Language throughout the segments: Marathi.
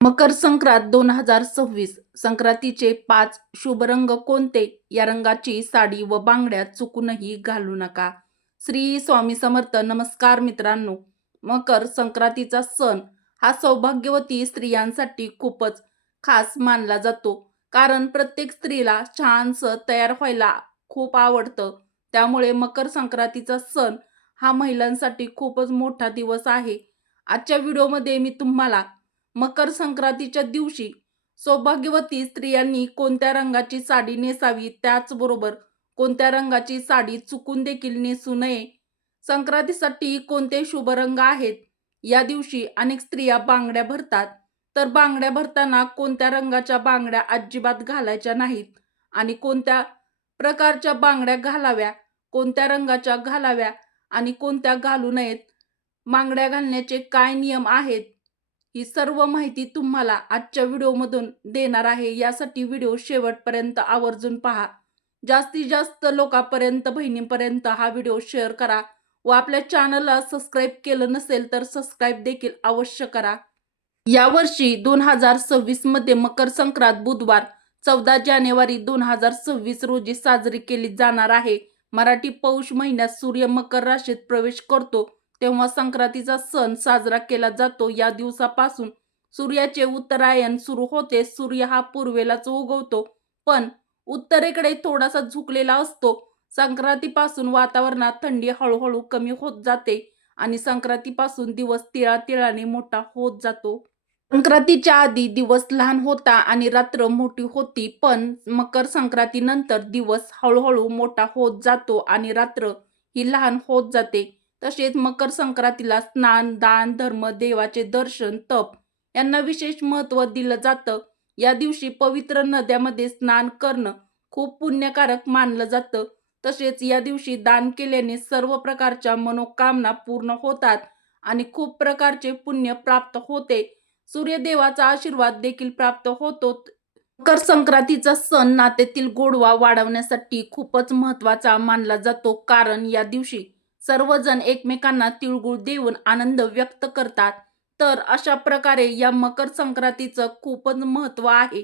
मकर संक्रांत 2026 संक्रांतीचे 5 शुभ रंग कोणते? या रंगाची साडी व बांगड्या चुकूनही घालू नका. श्री स्वामी समर्थ. नमस्कार मित्रांनो. मकर संक्रांतीचा सण हा सौभाग्यवती स्त्रियांसाठी खूपच खास मानला जातो. कारण प्रत्येक स्त्रीला छानसं तयार व्हायला खूप आवडतं. त्यामुळे मकर संक्रांतीचा सण हा महिलांसाठी खूपच मोठा दिवस आहे. आजच्या व्हिडिओमध्ये मी तुम्हाला मकर संक्रांतीच्या दिवशी सौभाग्यवती स्त्रियांनी कोणत्या रंगाची साडी नेसावी, त्याचबरोबर कोणत्या रंगाची साडी चुकून देखील नेसू नये, संक्रांतीसाठी कोणते शुभ रंग आहेत, या दिवशी अनेक स्त्रिया बांगड्या भरतात, तर बांगड्या भरताना कोणत्या रंगाच्या बांगड्या अजिबात घालायच्या नाहीत आणि कोणत्या प्रकारच्या बांगड्या घालाव्या, कोणत्या रंगाच्या घालाव्या आणि कोणत्या घालू नयेत, बांगड्या घालण्याचे काय नियम आहेत, ही सर्व माहिती तुम्हाला आजच्या व्हिडिओमधून देणार आहे. यासाठी व्हिडिओ शेवटपर्यंत आवर्जून पहा. जास्तीत जास्त लोकांपर्यंत, बहिणींपर्यंत हा व्हिडिओ शेअर करा व आपल्या चॅनलला सबस्क्राईब केलं नसेल तर सबस्क्राईब देखील अवश्य करा. यावर्षी 2026 मध्ये मकर संक्रांत बुधवार 14 जानेवारी 2026 रोजी साजरी केली जाणार आहे. मराठी पौष महिन्यात सूर्य मकर राशीत प्रवेश करतो तेव्हा संक्रांतीचा सण साजरा केला जातो. या दिवसापासून सूर्याचे उत्तरायण सुरू होते. सूर्य हा पूर्वेलाच उगवतो पण उत्तरेकडे थोडासा झुकलेला असतो. संक्रांतीपासून वातावरणात थंडी हळूहळू कमी होत जाते आणि संक्रांतीपासून दिवस तिळातिळाने मोठा होत जातो. संक्रांतीच्या आधी दिवस लहान होता आणि रात्र मोठी होती, पण मकर संक्रांतीनंतर दिवस हळूहळू मोठा होत जातो आणि रात्र ही लहान होत जाते. तसेच मकर संक्रांतीला स्नान, दान, धर्म, देवाचे दर्शन, तप यांना विशेष महत्त्व दिलं जातं. या दिवशी पवित्र नद्यामध्ये स्नान करणं खूप पुण्यकारक मानलं जातं. तसेच या दिवशी दान केल्याने सर्व प्रकारच्या मनोकामना पूर्ण होतात आणि खूप प्रकारचे पुण्य प्राप्त होते. सूर्यदेवाचा आशीर्वाद देखील प्राप्त होतो. मकर संक्रांतीचा सण नात्यातील गोडवा वाढवण्यासाठी खूपच महत्त्वाचा मानला जातो. कारण या दिवशी सर्वजण एकमेकांना तिळगुळ देऊन आनंद व्यक्त करतात. तर अशा प्रकारे या मकर संक्रांतीचं खूपच महत्त्व आहे.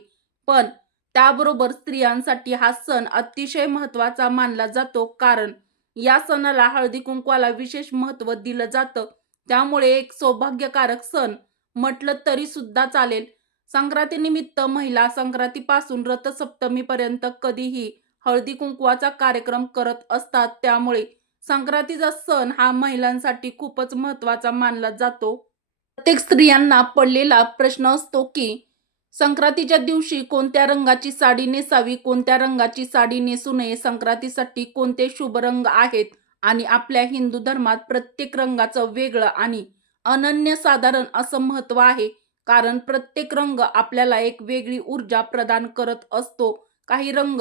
पण त्याबरोबर स्त्रियांसाठी हा सण अतिशय महत्त्वाचा मानला जातो. कारण या सणाला हळदी कुंकवाला विशेष महत्त्व दिलं जातं. त्यामुळे एक सौभाग्यकारक सण म्हटलं तरी सुद्धा चालेल. संक्रांतीनिमित्त महिला संक्रांतीपासून रथसप्तमीपर्यंत कधीही हळदी कुंकवाचा कार्यक्रम करत असतात. त्यामुळे संक्रांतीचा सण हा महिलांसाठी खूपच महत्त्वाचा मानला जातो. प्रत्येक स्त्रियांना पडलेला प्रश्न असतो की संक्रांतीच्या दिवशी कोणत्या रंगाची साडी नेसावी, कोणत्या रंगाची साडी नेसू नये, संक्रांतीसाठी कोणते शुभ रंग आहेत आणि आपल्या हिंदू धर्मात प्रत्येक रंगाचं वेगळं आणि अनन्यसाधारण असं महत्त्व आहे. कारण प्रत्येक रंग आपल्याला एक वेगळी ऊर्जा प्रदान करत असतो. काही रंग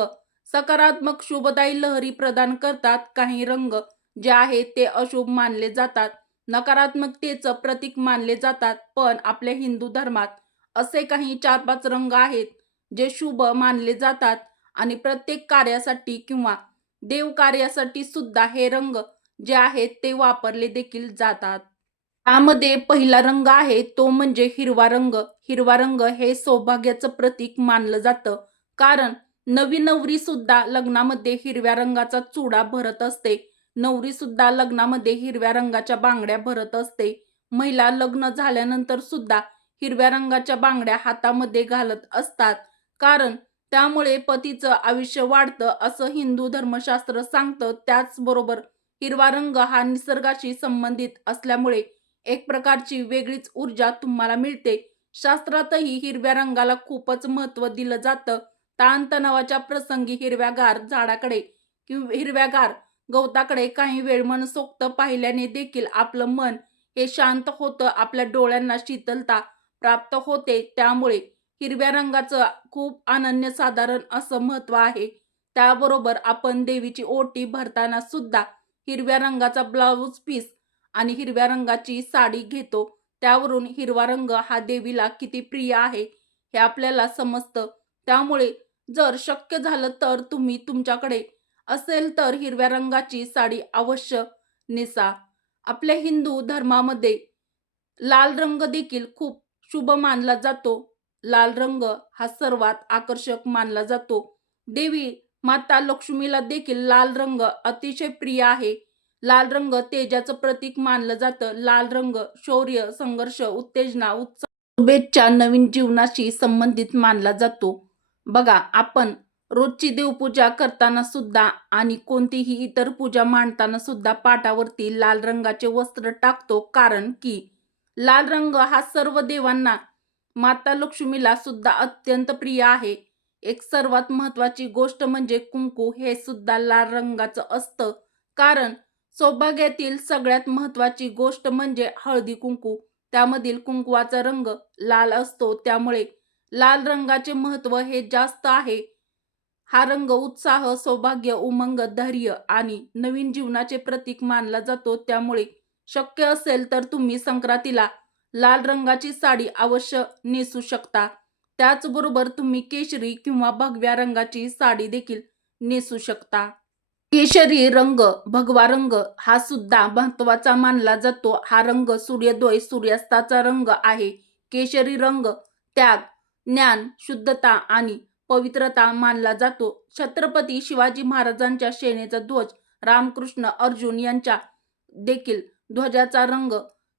सकारात्मक शुभदायी लहरी प्रदान करतात, काही रंग जे आहेत ते अशुभ मानले जातात, नकारात्मकतेचं प्रतीक मानले जातात. पण आपल्या हिंदू धर्मात असे काही 4-5 रंग आहेत जे शुभ मानले जातात आणि प्रत्येक कार्यासाठी किंवा देवकार्यासाठी सुद्धा हे रंग जे आहेत ते वापरले देखील जातात. त्यामध्ये पहिला रंग आहे तो म्हणजे हिरवा रंग. हिरवा रंग हे सौभाग्याचं प्रतीक मानलं जातं. कारण नवी नवरी सुद्धा लग्नामध्ये हिरव्या रंगाचा चुडा भरत असते. नवरी सुद्धा लग्नामध्ये हिरव्या रंगाच्या बांगड्या भरत असते. महिला लग्न झाल्यानंतर सुद्धा हिरव्या रंगाच्या बांगड्या हातामध्ये घालत असतात. कारण त्यामुळे पतीचं आयुष्य वाढतं असं हिंदू धर्मशास्त्र सांगतं. त्याचबरोबर हिरवा रंग हा निसर्गाशी संबंधित असल्यामुळे एक प्रकारची वेगळीच ऊर्जा तुम्हाला मिळते. शास्त्रातही हिरव्या रंगाला खूपच महत्त्व दिलं जातं. ताणतणावाच्या प्रसंगी हिरव्यागार झाडाकडे किंवा हिरव्यागार गवताकडे काही वेळ मनसोक्त पाहिल्याने देखील आपलं मन हे शांत होतं, आपल्या डोळ्यांना शीतलता प्राप्त होते. त्यामुळे हिरव्या रंगाचं खूप अनन्यसाधारण असं महत्त्व आहे. त्याबरोबर आपण देवीची ओटी भरताना सुद्धा हिरव्या रंगाचा ब्लाऊज पीस आणि हिरव्या रंगाची साडी घेतो. त्यावरून हिरवा रंग हा देवीला किती प्रिय आहे हे आपल्याला समजतं. त्यामुळे जर शक्य झालं तर तुम्ही तुमच्याकडे असेल तर हिरव्या रंगाची साडी अवश्य नेसा. आपल्या हिंदू धर्मामध्ये लाल रंग देखील खूप शुभ मानला जातो. लाल रंग हा सर्वात आकर्षक मानला जातो. देवी माता लक्ष्मीला देखील लाल रंग अतिशय प्रिय आहे. लाल रंग तेजाचं प्रतीक मानलं जातं. लाल रंग शौर्य, संघर्ष, उत्तेजना, उत्साह, शुभेच्छा, नवीन जीवनाशी संबंधित मानला जातो. बघा, आपण रोजची देवपूजा करताना सुद्धा आणि कोणतीही इतर पूजा मांडताना सुद्धा पाटावरती लाल रंगाचे वस्त्र टाकतो, कारण की लाल रंग हा सर्व देवांना, माता लक्ष्मीला सुद्धा अत्यंत प्रिय आहे. एक सर्वात महत्वाची गोष्ट म्हणजे कुंकू हे सुद्धा लाल रंगाचं असतं, कारण सौभाग्यातील सगळ्यात महत्वाची गोष्ट म्हणजे हळदी कुंकू. त्यामधील कुंकवाचा रंग लाल असतो, त्यामुळे लाल रंगाचे महत्व हे जास्त आहे. हा रंग उत्साह, सौभाग्य, उमंग, धैर्य आणि नवीन जीवनाचे प्रतीक मानला जातो. त्यामुळे शक्य असेल तर तुम्ही संक्रांतीला लाल रंगाची साडी अवश्य नेसू शकता. त्याचबरोबर तुम्ही केशरी किंवा भगव्या रंगाची साडी देखील नेसू शकता. केशरी रंग, भगवा रंग हा सुद्धा महत्वाचा मानला जातो. हा रंग सूर्योदय, सूर्यास्ताचा रंग आहे. केशरी रंग त्याग, ज्ञान, शुद्धता आणि पवित्रता मानला जातो. छत्रपती शिवाजी महाराजांच्या सेनेचा ध्वज, रामकृष्ण अर्जुन यांच्या देखील ध्वजाचा रंग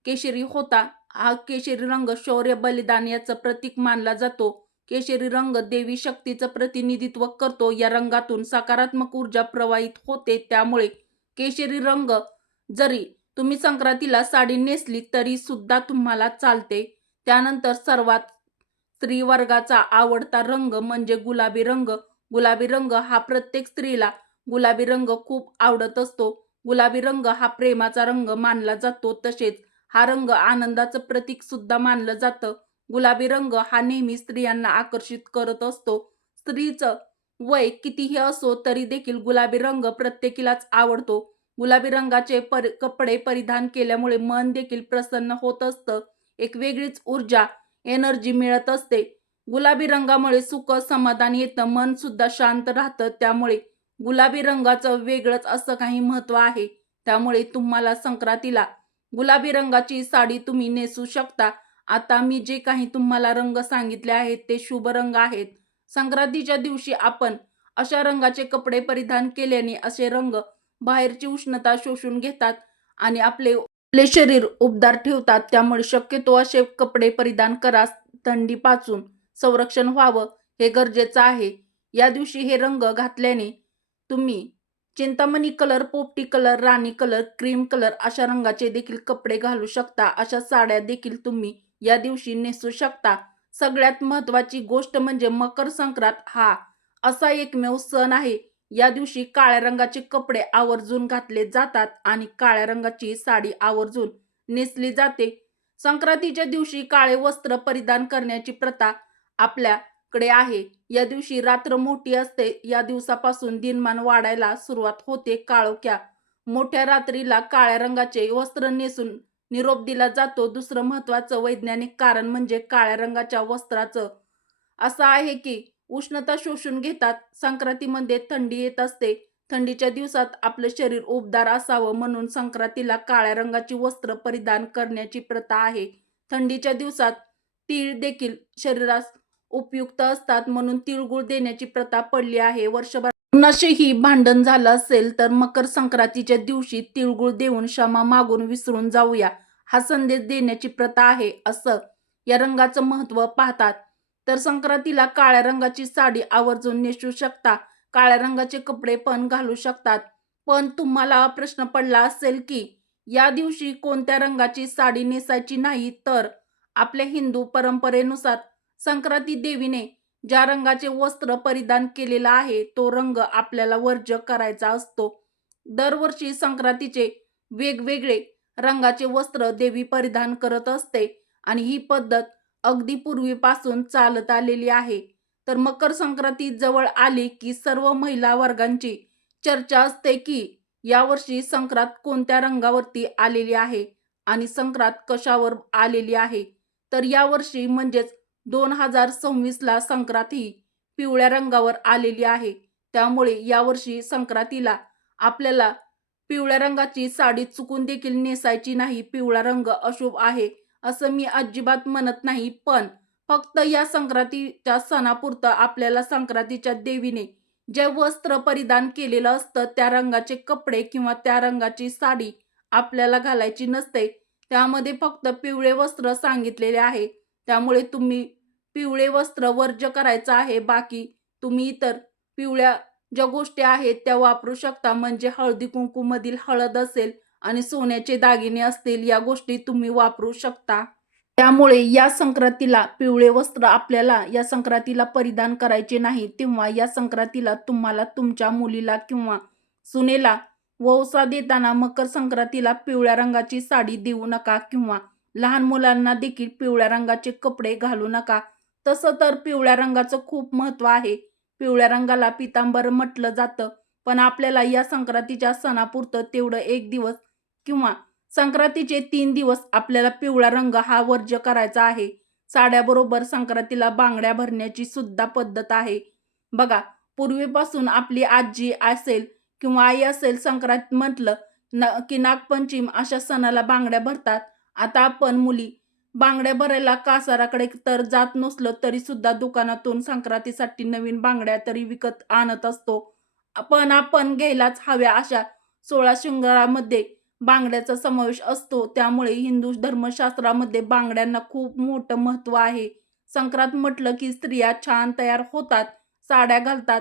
केशरी होता. हा केशरी रंग शौर्य, बलिदान याचं प्रतीक मानला जातो. केशरी रंग देवी शक्तीचं प्रतिनिधित्व करतो. या रंगातून सकारात्मक ऊर्जा प्रवाहित होते. त्यामुळे केशरी रंग जरी तुम्ही संक्रांतीला साडी नेसली तरी सुद्धा तुम्हाला चालते. त्यानंतर सर्वात स्त्रीवर्गाचा आवडता रंग म्हणजे गुलाबी रंग. गुलाबी रंग हा प्रत्येक स्त्रीला गुलाबी रंग खूप आवडत असतो. गुलाबी रंग हा प्रेमाचा रंग मानला जातो. तसेच हा रंग आनंदाचं प्रतीक सुद्धा मानलं जातं. गुलाबी रंग हा नेहमी स्त्रियांना आकर्षित करत असतो. स्त्रीचं वय कितीही असो तरी देखील गुलाबी रंग प्रत्येकीलाच आवडतो. गुलाबी रंगाचे कपडे परिधान केल्यामुळे मन देखील प्रसन्न होत असतं. एक वेगळीच ऊर्जा, एनर्जी मिळत असते. गुलाबी रंगामुळे सुख, समाधान येतं, मन सुद्धा शांत राहतं. त्यामुळे गुलाबी रंगाचं वेगळंच असं काही महत्व आहे. त्यामुळे तुम्हाला संक्रांतीला गुलाबी रंगाची साडी तुम्ही नेसू शकता. आता मी जे काही तुम्हाला रंग सांगितले आहेत ते शुभ रंग आहेत. संक्रांतीच्या दिवशी आपण अशा रंगाचे कपडे परिधान केल्याने असे रंग बाहेरची उष्णता शोषून घेतात आणि आपले आपले शरीर उबदार ठेवतात. त्यामुळे शक्यतो असे कपडे परिधान करा. थंडीपासून संरक्षण व्हावं हे गरजेचं आहे. या दिवशी हे रंग घातल्याने तुम्ही चिंतामणी कलर, पोपटी कलर, राणी कलर, क्रीम कलर अशा रंगाचे देखील कपडे घालू शकता. अशा साड्या देखील तुम्ही या दिवशी नेसू शकता. सगळ्यात महत्वाची गोष्ट म्हणजे मकर संक्रांत हा असा एकमेव सण आहे. या दिवशी काळ्या रंगाचे कपडे आवर्जून घातले जातात आणि काळ्या रंगाची साडी आवर्जून नेसली जाते. संक्रांतीच्या दिवशी काळे वस्त्र परिधान करण्याची प्रथा आपल्याकडे आहे. या दिवशी रात्र मोठी असते. या दिवसापासून दिनमान वाढायला सुरुवात होते. काळोख्या मोठ्या रात्रीला काळ्या रंगाचे वस्त्र नेसून निरोप दिला जातो. दुसरं महत्वाचं वैज्ञानिक कारण म्हणजे काळ्या रंगाच्या वस्त्राचं असं आहे की उष्णता शोषून घेतात. संक्रांतीमध्ये थंडी येत असते. थंडीच्या दिवसात आपलं शरीर उबदार असावं म्हणून संक्रांतीला काळ्या रंगाची वस्त्र परिधान करण्याची प्रथा आहे. थंडीच्या दिवसात तीळ देखील शरीरास उपयुक्त असतात म्हणून तिळगुळ देण्याची प्रथा पडली आहे. वर्षभर कुणाशीही भांडण झालं असेल तर मकर संक्रांतीच्या दिवशी तिळगुळ देऊन क्षमा मागून विसरून जाऊया हा संदेश देण्याची प्रथा आहे. असं या रंगाचं महत्व पाहतात. तर संक्रांतीला काळ्या रंगाची साडी आवर्जून नेसू शकता. काळ्या रंगाचे कपडे पण घालू शकतात. पण तुम्हाला प्रश्न पडला असेल की या दिवशी कोणत्या रंगाची साडी नेसायची नाही, तर आपल्या हिंदू परंपरेनुसार संक्रांती देवीने ज्या रंगाचे वस्त्र परिधान केलेला आहे तो रंग आपल्याला वर्ज्य करायचा असतो. दरवर्षी संक्रांतीचे वेगवेगळे रंगाचे वस्त्र देवी परिधान करत असते आणि ही पद्धत अगदी पूर्वीपासून चालत आलेली आहे. तर मकर संक्रांती जवळ आली की सर्व महिला वर्गांची चर्चा असते की यावर्षी संक्रांत कोणत्या रंगावरती आलेली आहे आणि संक्रांत कशावर आलेली आहे. तर यावर्षी म्हणजेच 2026ला संक्रांत ही पिवळ्या रंगावर आलेली आहे. त्यामुळे यावर्षी संक्रांतीला आपल्याला पिवळ्या रंगाची साडी चुकून देखील नेसायची नाही. पिवळा रंग अशुभ आहे असं मी अजिबात म्हणत नाही. पण फक्त या संक्रांतीच्या सणापुरतं आपल्याला संक्रांतीच्या देवीने जे वस्त्र परिधान केलेलं असतं, त्या रंगाचे कपडे किंवा त्या रंगाची साडी आपल्याला घालायची नसते. त्यामध्ये फक्त पिवळे वस्त्र सांगितलेले आहे. त्यामुळे तुम्ही पिवळे वस्त्र वर्ज्य करायचं आहे. बाकी तुम्ही इतर पिवळ्या ज्या गोष्टी आहेत त्या वापरू शकता. म्हणजे हळदी-कुंकूमधील हळद असेल आणि सोन्याचे दागिने असतील, या गोष्टी तुम्ही वापरू शकता. त्यामुळे या संक्रांतीला पिवळे वस्त्र आपल्याला या संक्रांतीला परिधान करायचे नाही. तेव्हा या संक्रांतीला तुम्हाला तुमच्या मुलीला किंवा सुनेला वौसा देताना मकर संक्रांतीला पिवळ्या रंगाची साडी देऊ नका किंवा लहान मुलांना देखील पिवळ्या रंगाचे कपडे घालू नका. तसं तर पिवळ्या रंगाचं खूप महत्त्व आहे. पिवळ्या रंगाला पितांबर म्हटलं जातं. पण आपल्याला या संक्रांतीच्या सणापुरतं तेवढं 1 दिवस किंवा संक्रांतीचे 3 दिवस आपल्याला पिवळा रंग हा वर्ज्य करायचा आहे. साड्याबरोबर संक्रांतीला बांगड्या भरण्याची सुद्धा पद्धत आहे. बघा, पूर्वीपासून आपली आजी असेल किंवा आई असेल, संक्रांत म्हटलं की नागपंचमी अशा सणाला बांगड्या भरतात. आता आपण मुली बांगड्या भरायला कासाराकडे तर जात नसलो तरी सुद्धा दुकानातून संक्रांतीसाठी नवीन बांगड्या तरी विकत आणत असतो. पण आपण घ्यायलाच हव्या अशा 16 शृंगारामध्ये बांगड्याचा समावेश असतो. त्यामुळे हिंदू धर्मशास्त्रामध्ये बांगड्यांना खूप मोठं महत्त्व आहे. संक्रांत म्हटलं की स्त्रिया छान तयार होतात, साड्या घालतात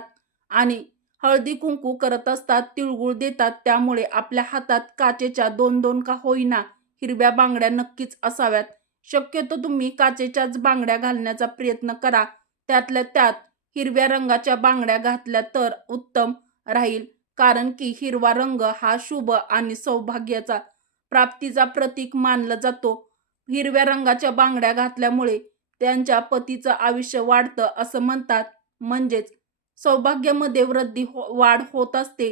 आणि हळदी-कुंकू करत असतात, तिळगुळ देतात. त्यामुळे आपल्या हातात काचेच्या 2-2 का होईना हिरव्या बांगड्या नक्कीच असाव्यात. शक्यतो तुम्ही काचेच्याच बांगड्या घालण्याचा प्रयत्न करा. त्यातल्या त्यात हिरव्या रंगाच्या बांगड्या घातल्या तर उत्तम राहील. कारण की हिरवा रंग हा शुभ आणि सौभाग्याचा प्राप्तीचा प्रतीक मानला जातो. हिरव्या रंगाच्या बांगड्या घातल्यामुळे त्यांच्या पतीचं आयुष्य वाढतं असं म्हणतात. म्हणजेच सौभाग्यामध्ये वाढ होत असते.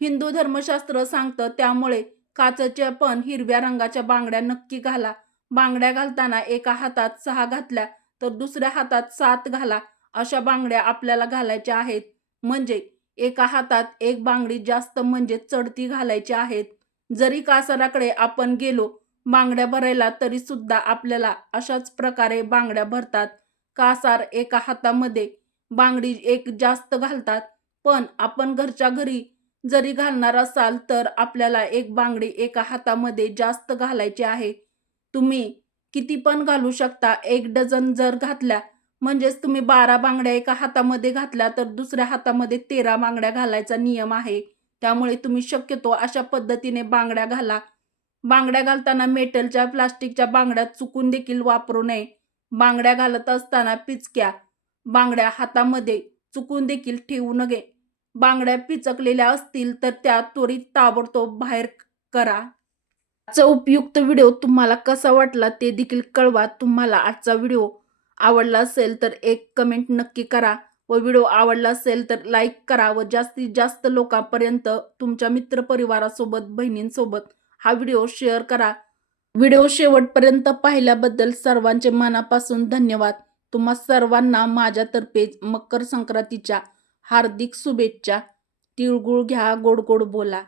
हिंदू धर्मशास्त्र सांगतं. त्यामुळे काचेच्या पण हिरव्या रंगाच्या बांगड्या नक्की घाला. बांगड्या घालताना एका हातात 6 घातल्या तर दुसऱ्या हातात 7 घाला. अशा बांगड्या आपल्याला घालायच्या आहेत. म्हणजे एका हातात एक बांगडी जास्त म्हणजे चढती घालायची आहेत. जरी कासाराकडे आपण गेलो बांगड्या भरायला तरी सुद्धा आपल्याला अशाच प्रकारे बांगड्या भरतात. कासार एका हातामध्ये बांगडी एक जास्त घालतात. पण आपण घरच्या घरी जरी घालणार असाल तर आपल्याला एक बांगडी एका हातामध्ये जास्त घालायची आहे. तुम्ही किती पण घालू शकता. 1 डझन जर घातल्या म्हणजेच तुम्ही 12 बांगड्या एका हातामध्ये घातल्या तर दुसऱ्या हातामध्ये 13 बांगड्या घालायचा नियम आहे. त्यामुळे तुम्ही शक्यतो अशा पद्धतीने बांगड्या घाला. बांगड्या घालताना मेटलच्या, प्लास्टिकच्या बांगड्या चुकून देखील वापरू नये. बांगड्या घालत असताना पिचक्या बांगड्या हातामध्ये चुकून देखील ठेवू नये. बांगड्या पिचकलेल्या असतील तर त्या त्वरित ताबडतोब बाहेर करा. आजचा उपयुक्त व्हिडिओ तुम्हाला कसा वाटला ते देखील कळवा. तुम्हाला आजचा व्हिडिओ आवडला असेल तर एक कमेंट नक्की करा व व्हिडिओ आवडला असेल तर लाईक करा व जास्तीत जास्त लोकांपर्यंत तुमच्या मित्रपरिवारासोबत, बहिणींसोबत हा व्हिडिओ शेअर करा. व्हिडिओ शेवटपर्यंत पाहिल्याबद्दल सर्वांचे मनापासून धन्यवाद. तुम्हा सर्वांना माझ्यातर्फे मकर संक्रांतीच्या हार्दिक शुभेच्छा. तिळगुळ घ्या, गोड गोड बोला.